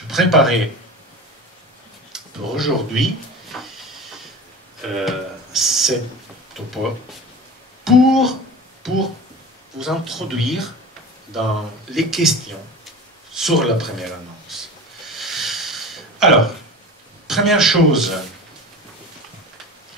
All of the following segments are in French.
Je préparais pour aujourd'hui cette topo pour vous introduire dans les questions sur la première annonce. Alors, première chose,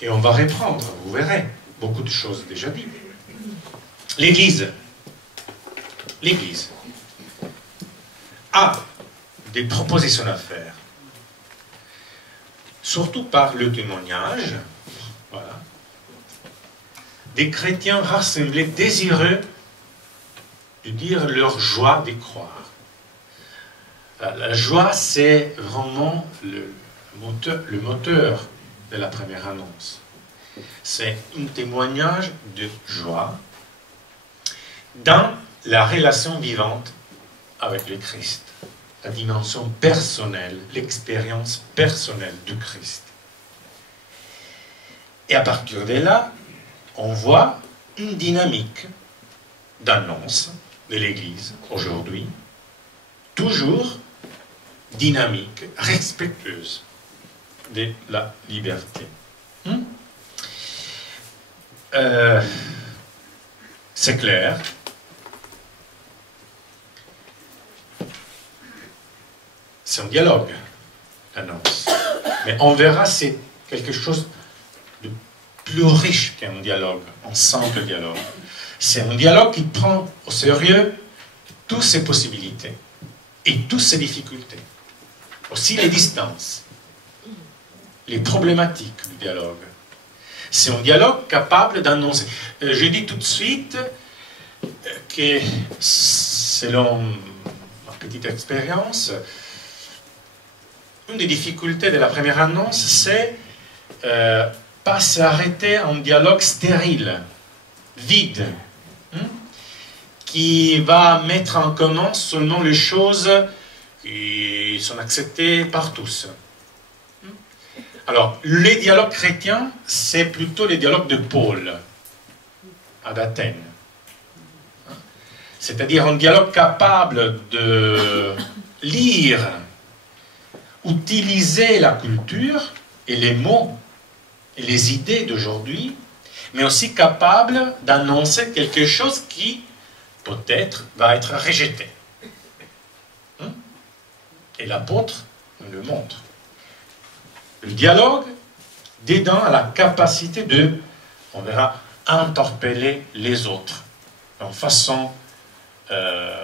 et on va reprendre, vous verrez, beaucoup de choses déjà dites. L'Église a des propositions à faire, surtout par le témoignage, voilà, des chrétiens rassemblés désireux de dire leur joie de croire. La joie, c'est vraiment le moteur de la première annonce. C'est un témoignage de joie dans la relation vivante avec le Christ, la dimension personnelle, l'expérience personnelle du Christ. Et à partir de là, on voit une dynamique d'annonce de l'Église aujourd'hui, toujours dynamique, respectueuse de la liberté. C'est clair. C'est un dialogue, l'annonce. Mais on verra, c'est quelque chose de plus riche qu'un dialogue, un simple dialogue. C'est un dialogue qui prend au sérieux toutes ses possibilités et toutes ses difficultés. Aussi les distances, les problématiques du dialogue. C'est un dialogue capable d'annoncer. Je dis tout de suite que, selon ma petite expérience, une des difficultés de la première annonce, c'est pas s'arrêter en dialogue stérile, vide, qui va mettre en commun seulement les choses qui sont acceptées par tous. Alors, les dialogues chrétiens, c'est plutôt les dialogues de Paul, à Athènes. C'est-à-dire un dialogue capable de lire, utiliser la culture et les mots et les idées d'aujourd'hui, mais aussi capable d'annoncer quelque chose qui, peut-être, va être rejeté. Et l'apôtre nous le montre. Le dialogue dédans à la capacité de, on verra, interpeller les autres de façon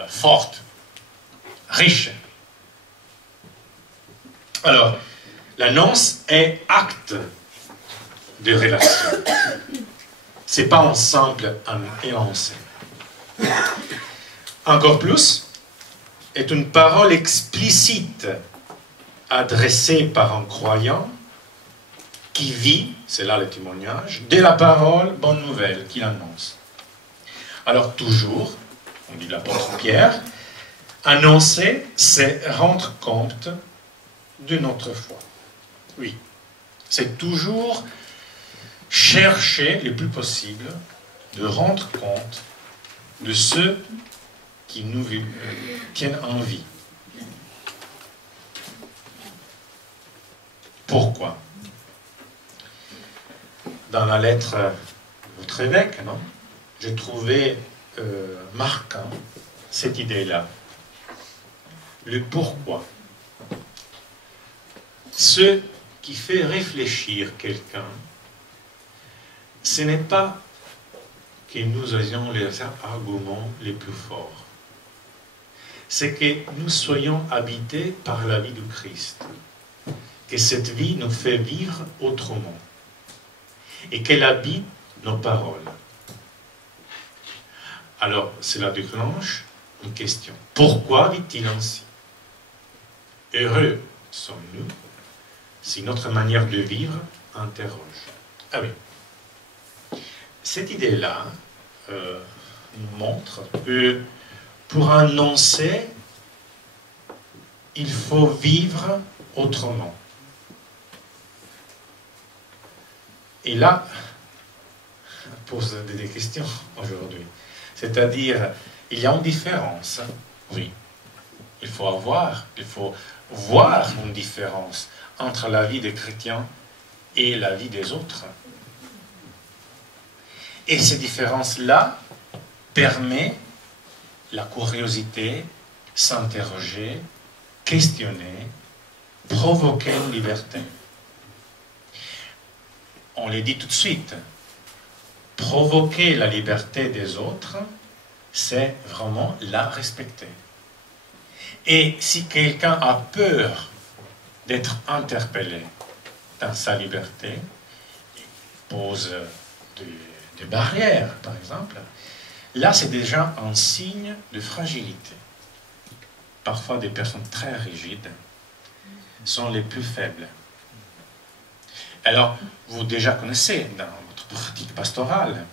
forte, riche. Alors, l'annonce est acte de relation. Ce n'est pas un simple énoncé. Encore plus, est une parole explicite adressée par un croyant qui vit, c'est là le témoignage, de la parole bonne nouvelle qu'il annonce. Alors toujours, on dit l'apôtre Pierre, annoncer, c'est rendre compte de notre foi. Oui, c'est toujours chercher le plus possible de rendre compte de ceux qui nous tiennent en vie. Pourquoi? Dans la lettre de votre évêque, non, j'ai trouvé marquant cette idée-là. Le pourquoi. Ce qui fait réfléchir quelqu'un, ce n'est pas que nous ayons les arguments les plus forts. C'est que nous soyons habités par la vie du Christ. Que cette vie nous fait vivre autrement. Et qu'elle habite nos paroles. Alors, cela déclenche une question. Pourquoi vit-il ainsi? Heureux sommes-nous si notre manière de vivre interroge. Ah oui. Cette idée-là nous montre que pour annoncer, il faut vivre autrement. Et là, on pose des questions aujourd'hui. C'est-à-dire, il y a une différence, oui, il faut voir une différence entre la vie des chrétiens et la vie des autres. Et ces différences-là permettent la curiosité, s'interroger, questionner, provoquer une liberté. On le dit tout de suite, provoquer la liberté des autres, c'est vraiment la respecter. Et si quelqu'un a peur d'être interpellé dans sa liberté, il pose des barrières, par exemple, là c'est déjà un signe de fragilité. Parfois des personnes très rigides sont les plus faibles. Alors, vous déjà connaissez dans votre pratique pastorale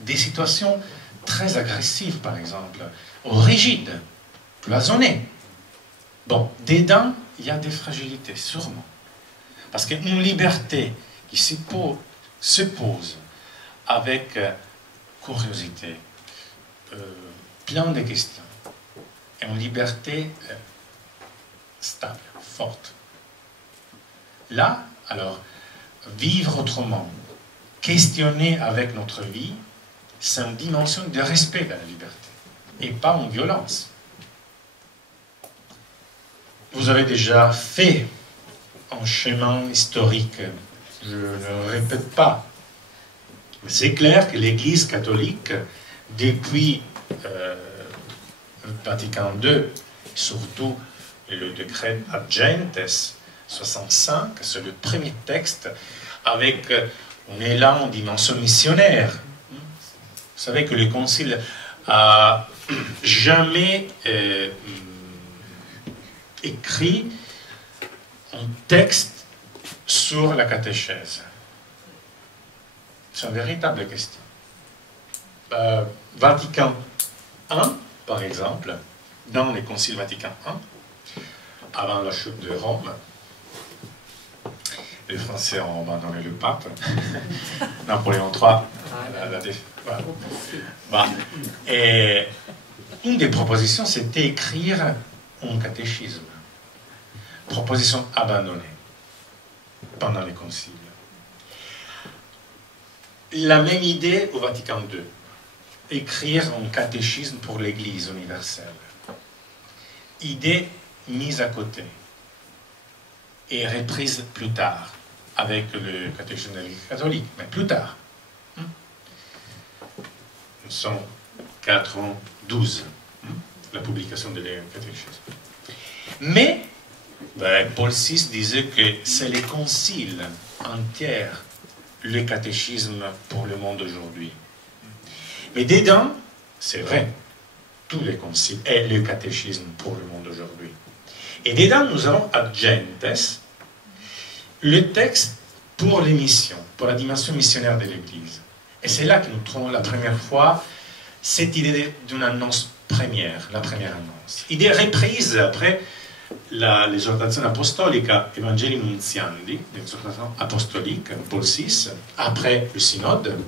des situations très agressives, par exemple, ou rigides, cloisonnées. Bon, dedans, il y a des fragilités, sûrement. Parce qu'une liberté qui se pose avec curiosité, plein de questions, et une liberté stable, forte. Là, alors, vivre autrement, questionner avec notre vie, c'est une dimension de respect de la liberté, et pas en violence. Vous avez déjà fait un chemin historique, je ne le répète pas. C'est clair que l'Église catholique, depuis Vatican II, surtout le décret Ad Gentes 65, c'est le premier texte avec un élan en dimension missionnaire. Vous savez que le Concile a jamais écrit un texte sur la catéchèse. C'est une véritable question. Vatican I, par exemple, dans le Concile Vatican I, avant la chute de Rome, les Français ont abandonné le pape, Napoléon III, voilà. Et une des propositions, c'était écrire un catéchisme. Proposition abandonnée pendant les conciles. La même idée au Vatican II, écrire un catéchisme pour l'Église universelle. Idée mise à côté et reprise plus tard avec le catéchisme de l'Église catholique, mais plus tard. Nous sommes 412, la publication de le catéchisme. Mais Paul VI disait que c'est les conciles entiers le catéchisme pour le monde aujourd'hui. Mais dedans, c'est vrai, tous les conciles est le catéchisme pour le monde aujourd'hui. Et dedans, nous avons Ad Gentes, le texte pour les missions, pour la dimension missionnaire de l'Église. Et c'est là que nous trouvons la première fois cette idée d'une annonce première, la première annonce. Idée reprise après l'esortazione apostolica Evangelii Nuntiandi, l'exhortation apostolique, Paul VI, après le synode,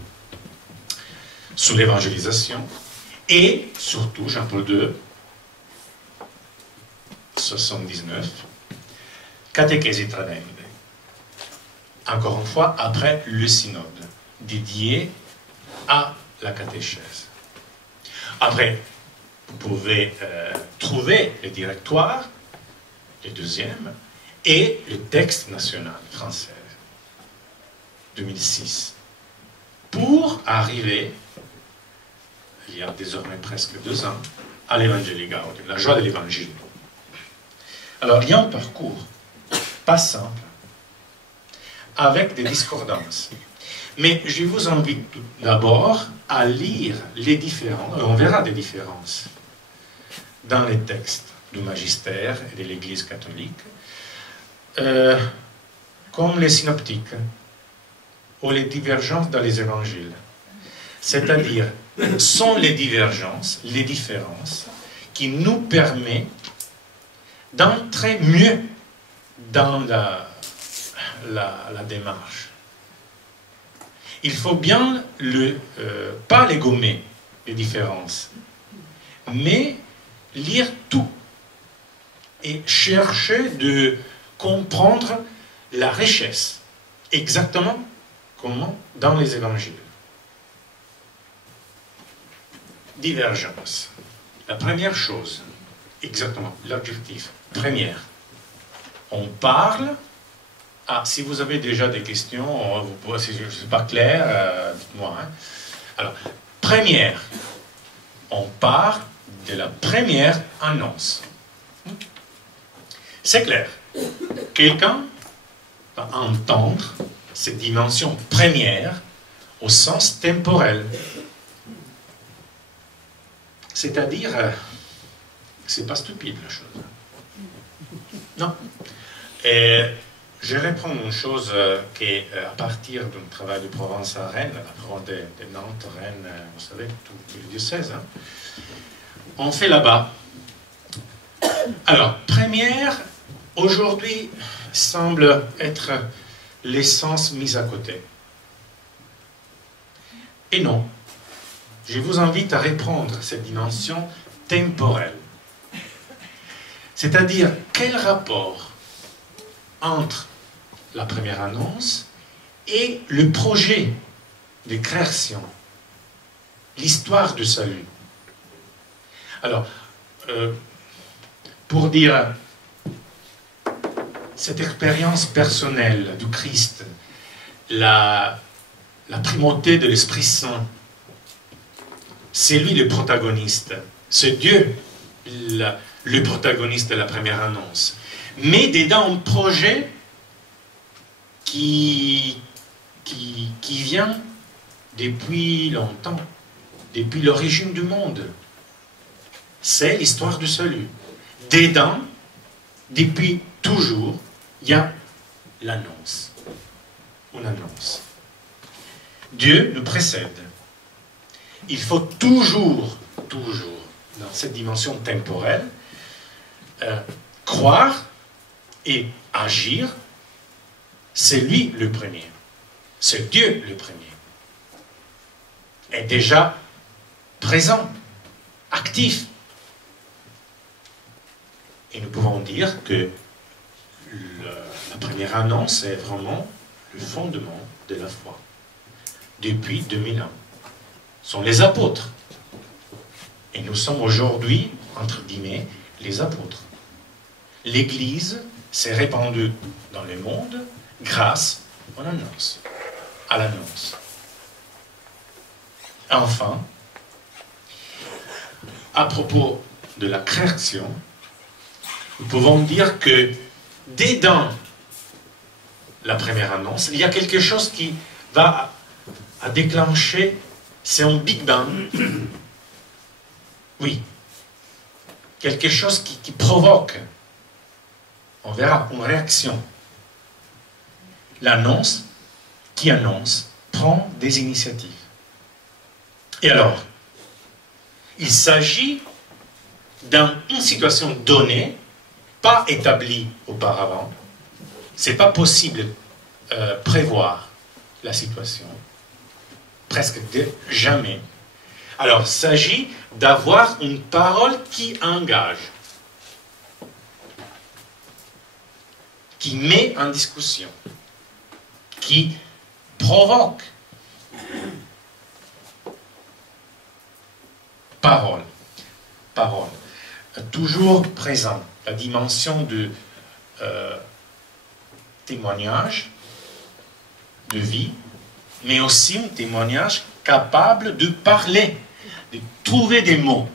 sur l'évangélisation, et surtout Jean-Paul II, 79, Catechesi Tradende. Encore une fois, après le synode, dédié à la catéchèse. Après, vous pouvez trouver le directoire, le deuxième, et le texte national français, 2006, pour arriver, il y a désormais presque 2 ans, à l'Evangelii Gaudium, la joie de l'Évangile. Alors, il y a un parcours, pas simple, avec des discordances. Mais je vous invite d'abord à lire les différences, on verra des différences dans les textes du magistère et de l'Église catholique, comme les synoptiques ou les divergences dans les évangiles. C'est-à-dire, sont les divergences, les différences, qui nous permettent d'entrer mieux dans la démarche. Il faut bien pas les gommer, les différences, mais lire tout et chercher de comprendre la richesse, exactement comment dans les évangiles. Divergence. La première chose, exactement, l'objectif, première. On parle. Ah, si vous avez déjà des questions, vous pouvez, si je ne suis pas clair, dites-moi. Hein. Alors, première, on parle de la première annonce. C'est clair. Quelqu'un va entendre cette dimension première au sens temporel. C'est-à-dire, c'est pas stupide la chose. Non. Et je reprends une chose qui est à partir d'un travail de Provence à Rennes, la province de Nantes, Rennes, vous savez, tout le diocèse. Hein. On fait là-bas. Alors, première, aujourd'hui, semble être l'essence mise à côté. Et non. Je vous invite à reprendre cette dimension temporelle. C'est-à-dire, quel rapport entre la première annonce et le projet de création, l'histoire du salut. Alors, pour dire cette expérience personnelle du Christ, la primauté de l'Esprit Saint, c'est lui le protagoniste, c'est Dieu le protagoniste de la première annonce. Mais dedans un projet qui vient depuis longtemps, depuis l'origine du monde. C'est l'histoire du salut. Dedans, depuis toujours, il y a l'annonce. Une annonce. Dieu nous précède. Il faut toujours, dans cette dimension temporelle, croire et agir. C'est lui le premier. C'est Dieu le premier. Est déjà présent, actif. Et nous pouvons dire que la première annonce est vraiment le fondement de la foi. Depuis 2000 ans. Ce sont les apôtres. Et nous sommes aujourd'hui, entre guillemets, les apôtres. L'Église s'est répandue dans le monde grâce à l'annonce. Enfin, à propos de la création, nous pouvons dire que dès dans la première annonce, il y a quelque chose qui va à déclencher, c'est un Big Bang. Oui. Quelque chose qui provoque, on verra, une réaction. L'annonce, qui annonce, prend des initiatives. Et alors, il s'agit d'une situation donnée, pas établie auparavant. Ce n'est pas possible de prévoir la situation. Presque jamais. Alors, il s'agit d'avoir une parole qui engage, qui met en discussion, qui provoque. Parole. Parole. Toujours présent. La dimension de témoignage, de vie, mais aussi un témoignage capable de parler, de trouver des mots.